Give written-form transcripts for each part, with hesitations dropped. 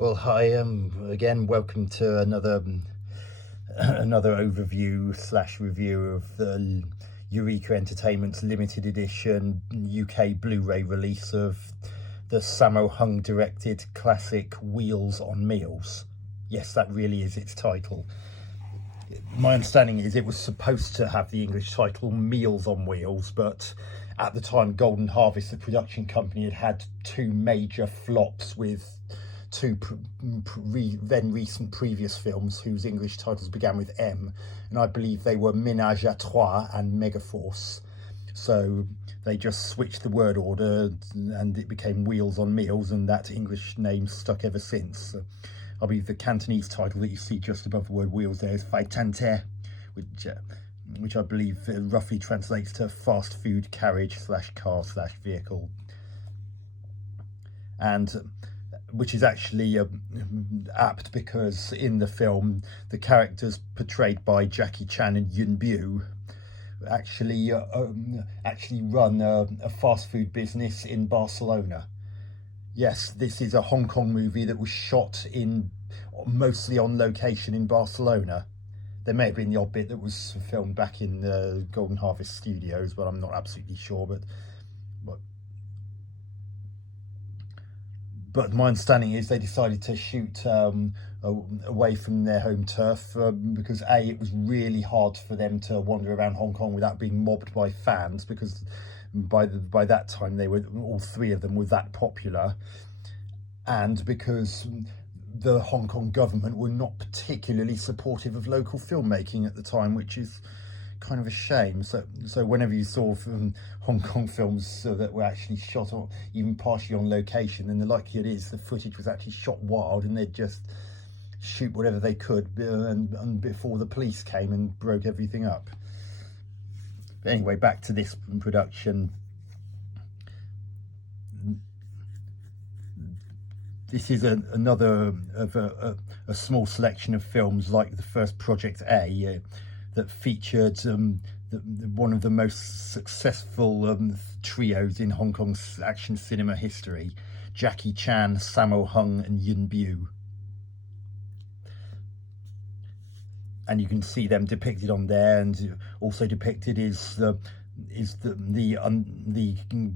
Well, hi, again, welcome to another overview slash review of the Eureka Entertainment's limited edition UK Blu-ray release of the Sammo Hung directed classic Wheels on Meals. Yes, that really is its title. My understanding is it was supposed to have the English title Meals on Wheels, but at the time Golden Harvest, the production company, had had two major flops with two then recent previous films whose English titles began with M, and I believe they were Ménage à Trois and Megaforce. So they just switched the word order and it became Wheels on Meals, and that English name stuck ever since. I believe the Cantonese title that you see just above the word wheels there is Phai Tan Te, which I believe roughly translates to fast food carriage slash car slash vehicle, and which is actually apt because in the film the characters portrayed by Jackie Chan and Yuen Biao actually run a fast food business in Barcelona. Yes, this is a Hong Kong movie that was shot in mostly on location in Barcelona. There may have been the odd bit that was filmed back in the Golden Harvest studios, but I'm not absolutely sure. But my understanding is they decided to shoot away from their home turf because A, it was really hard for them to wander around Hong Kong without being mobbed by fans, because by that time they were, all three of them were that popular, and because the Hong Kong government were not particularly supportive of local filmmaking at the time, which is kind of a shame. So whenever you saw Hong Kong films that were actually shot or even partially on location, then the likelihood is the footage was actually shot wild and they'd just shoot whatever they could and before the police came and broke everything up. But anyway, back to this production. This is another of a small selection of films like the first Project A that featured one of the most successful trios in Hong Kong's action cinema history, Jackie Chan, Sammo Hung and Yuen Biao. And you can see them depicted on there, and also depicted is the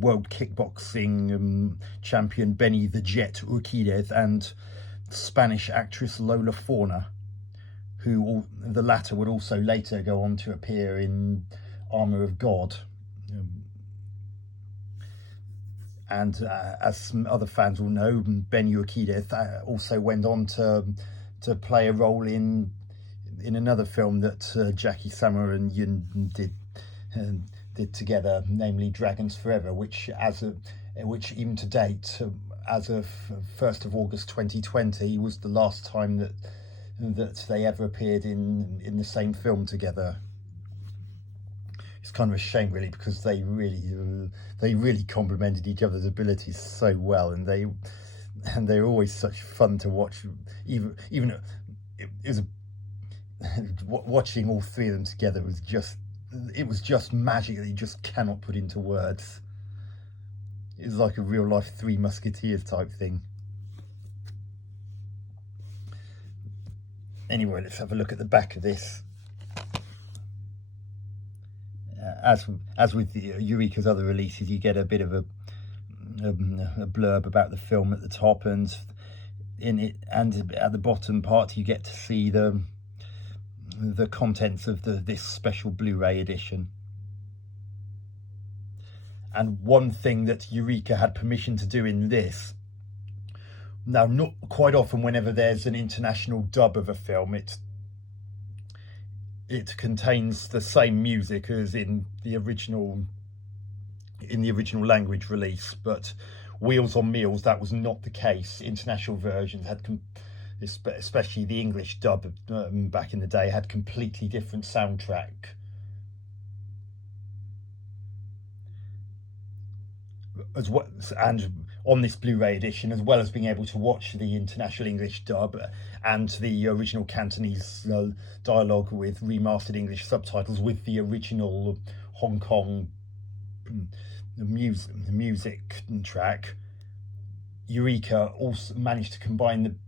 world kickboxing champion Benny the Jet Urquidez and Spanish actress Lola Forna, who the latter would also later go on to appear in Armour of God. And as some other fans will know, Benny Urquidez also went on to play a role in another film that Jackie, Sammo and Yuen did together, namely Dragons Forever, which even to date, as of 1st of August 2020, was the last time that they ever appeared in the same film together. It's kind of a shame, really, because they really complemented each other's abilities so well, and they're always such fun to watch. Even it was watching all three of them together was just magic that you just cannot put into words. It's like a real life Three Musketeers type thing. Anyway, let's have a look at the back of this. As with the Eureka's other releases, you get a bit of a blurb about the film at the top, and in it, and at the bottom part, you get to see the contents of this special Blu-ray edition. And one thing that Eureka had permission to do in this, now not quite often whenever there's an international dub of a film, it contains the same music as in the original language release, but Wheels on Meals, that was not the case. International versions had especially the English dub back in the day, had completely different soundtrack. And on this Blu-ray edition, as well as being able to watch the international English dub and the original Cantonese dialogue with remastered English subtitles with the original Hong Kong music track, Eureka also managed to combine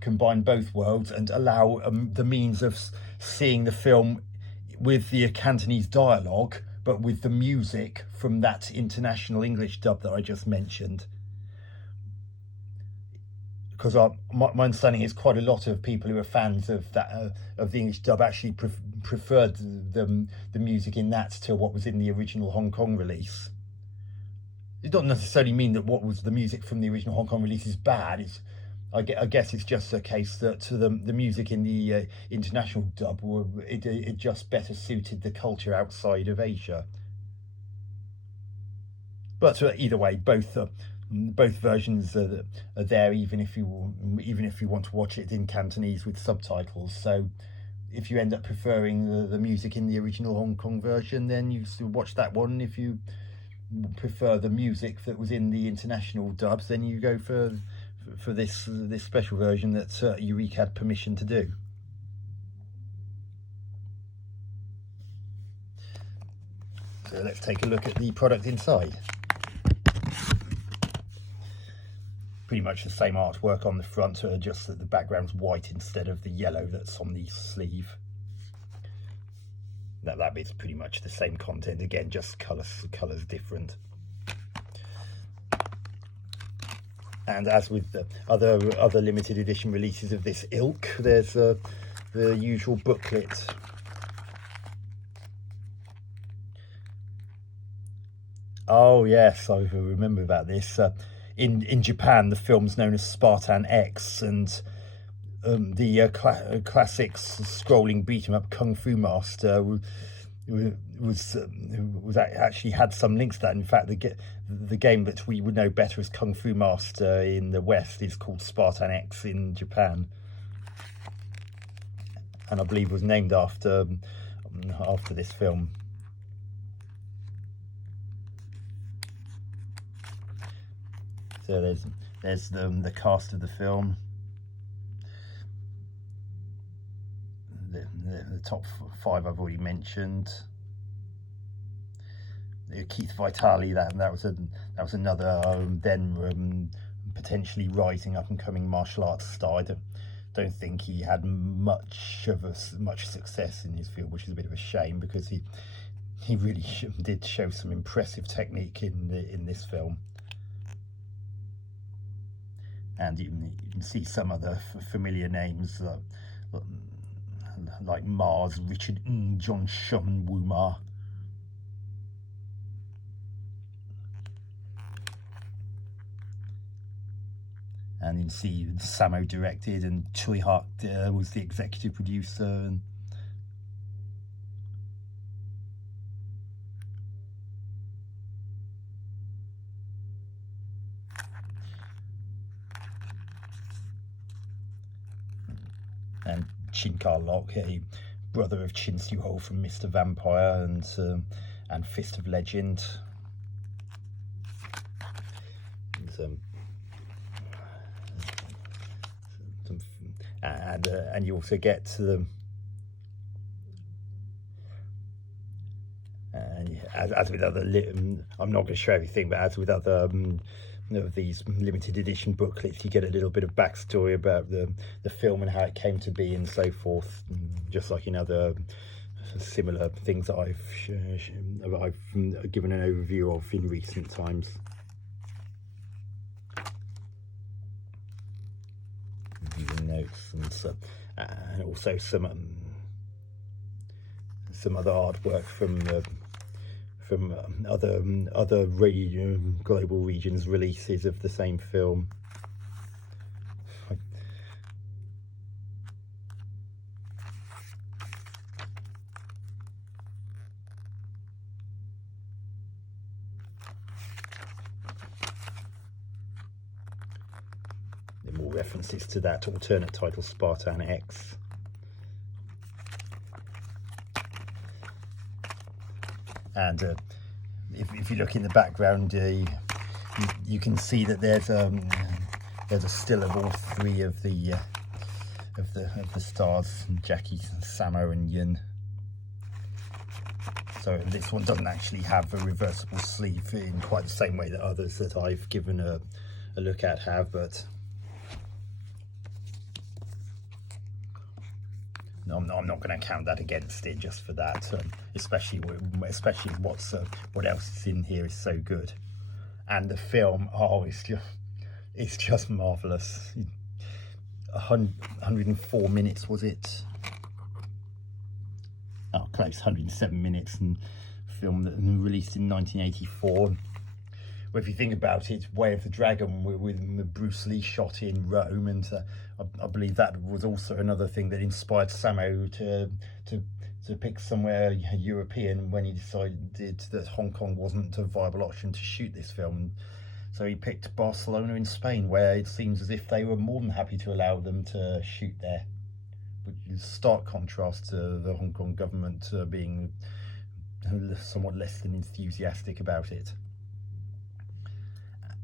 combine both worlds and allow the means of seeing the film with the Cantonese dialogue, but with the music from that international English dub that I just mentioned. Because my understanding is quite a lot of people who are fans of that of the English dub actually preferred the music in that to what was in the original Hong Kong release. It doesn't necessarily mean that what was the music from the original Hong Kong release is bad. I guess it's just a case that the music in the international dub it just better suited the culture outside of Asia. But either way, both versions are there, even if you want to watch it in Cantonese with subtitles. So if you end up preferring the music in the original Hong Kong version, then you still watch that one. If you prefer the music that was in the international dubs, then you go for this special version that Eureka had permission to do. So let's take a look at the product inside. Pretty much the same artwork on the front, just that the background's white instead of the yellow that's on the sleeve. That bit's pretty much the same content again, just colours different. And as with the other limited edition releases of this ilk, there's the usual booklet. Oh yes, I remember about this. In Japan, the film's known as Spartan X, and the classic scrolling beat 'em up Kung Fu Master was actually had some links to that. In fact, the game that we would know better as Kung Fu Master in the West is called Spartan X in Japan, and I believe was named after this film. So there's the cast of the film. The top 5 I've already mentioned. Keith Vitale, that was another then potentially rising up and coming martial arts star. I don't think he had much success in his field, which is a bit of a shame, because he really did show some impressive technique in this film. And you can see some other familiar names like Mars, Richard John Shum and Wu Ma. And you can see Sammo directed, and Choi Hak was the executive producer. And Chin Kar-lok, a brother of Chin Soo-ho from Mr. Vampire and Fist of Legend. And you also get the as with other I'm not going to show everything, but as with other of these limited edition booklets, you get a little bit of backstory about the film and how it came to be and so forth, just like in other similar things that I've given an overview of in recent times. Notes and also some other artwork from other global regions releases of the same film. More references to that alternate title, Spartan X. And if you look in the background, you can see that there's a still of all 3 of the stars, Jackie, Sammo and Yun. So this one doesn't actually have a reversible sleeve in quite the same way that others that I've given a look at have, but I'm not going to count that against it just for that, especially what else is in here is so good. And the film, oh, it's just marvelous. 104 minutes, was it? Oh, close, 107 minutes, and film that released in 1984. Well, if you think about it, Way of the Dragon with Bruce Lee shot in Rome, and I believe that was also another thing that inspired Samo to pick somewhere European when he decided that Hong Kong wasn't a viable option to shoot this film. So he picked Barcelona in Spain, where it seems as if they were more than happy to allow them to shoot there, which is stark contrast to the Hong Kong government being somewhat less than enthusiastic about it.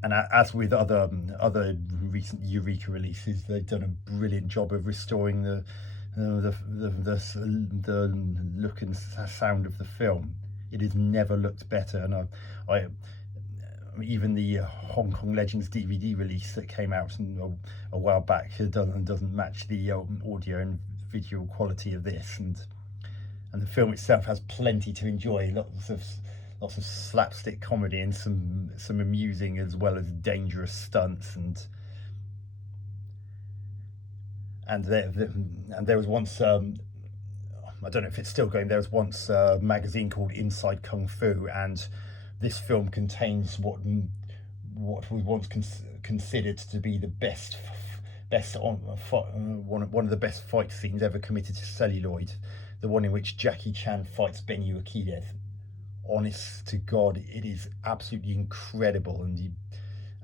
And as with other recent Eureka releases, they've done a brilliant job of restoring the look and sound of the film. It has never looked better, and I even the Hong Kong Legends DVD release that came out a while back doesn't match the audio and video quality of this, and the film itself has plenty to enjoy. Lots of slapstick comedy and some amusing as well as dangerous stunts, and there was once I don't know if it's still going. There was once a magazine called Inside Kung Fu, and this film contains what was once considered to be the best one of the best fight scenes ever committed to celluloid, the one in which Jackie Chan fights Ben Urquidez. Honest to God, it is absolutely incredible,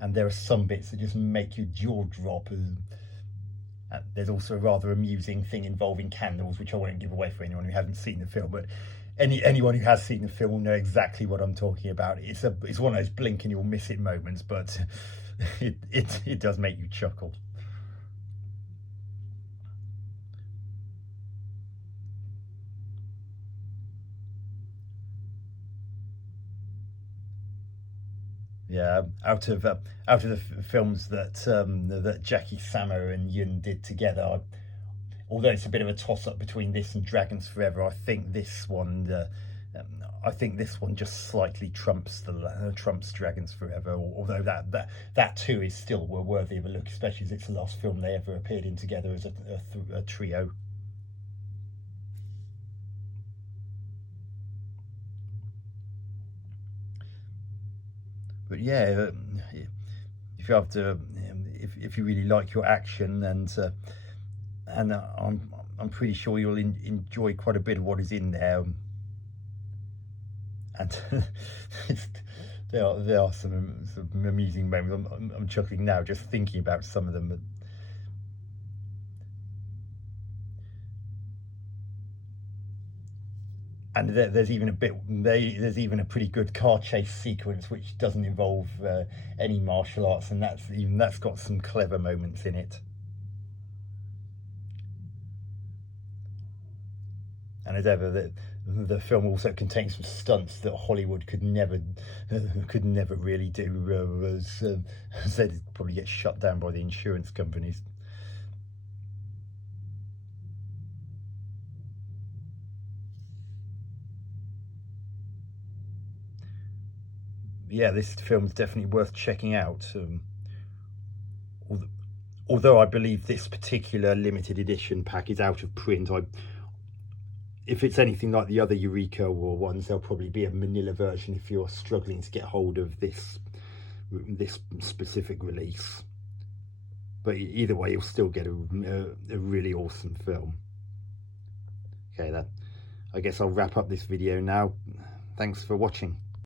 and there are some bits that just make your jaw drop. And there's also a rather amusing thing involving candles, which I won't give away for anyone who hasn't seen the film, but anyone who has seen the film will know exactly what I'm talking about. It's one of those blink and you'll miss it moments, but it does make you chuckle. Yeah, out of the films that Jackie, Samo and Yun did together, although it's a bit of a toss-up between this and Dragons Forever, I think this one just slightly trumps Dragons Forever. Although that too is still worthy of a look, especially as it's the last film they ever appeared in together as a trio. But yeah, if you have to, if you really like your action, and I'm pretty sure you'll enjoy quite a bit of what is in there. And there are some amusing moments. I'm chuckling now just thinking about some of them. And there's even a pretty good car chase sequence which doesn't involve any martial arts, and that's got some clever moments in it. And as ever, the film also contains some stunts that Hollywood could never really do. As they'd probably get shut down by the insurance companies. Yeah, this film's definitely worth checking out. Although I believe this particular limited edition pack is out of print, if it's anything like the other Eureka ones, there'll probably be a manila version if you're struggling to get hold of this specific release. But either way, you'll still get a really awesome film. Okay, I guess I'll wrap up this video now. Thanks for watching.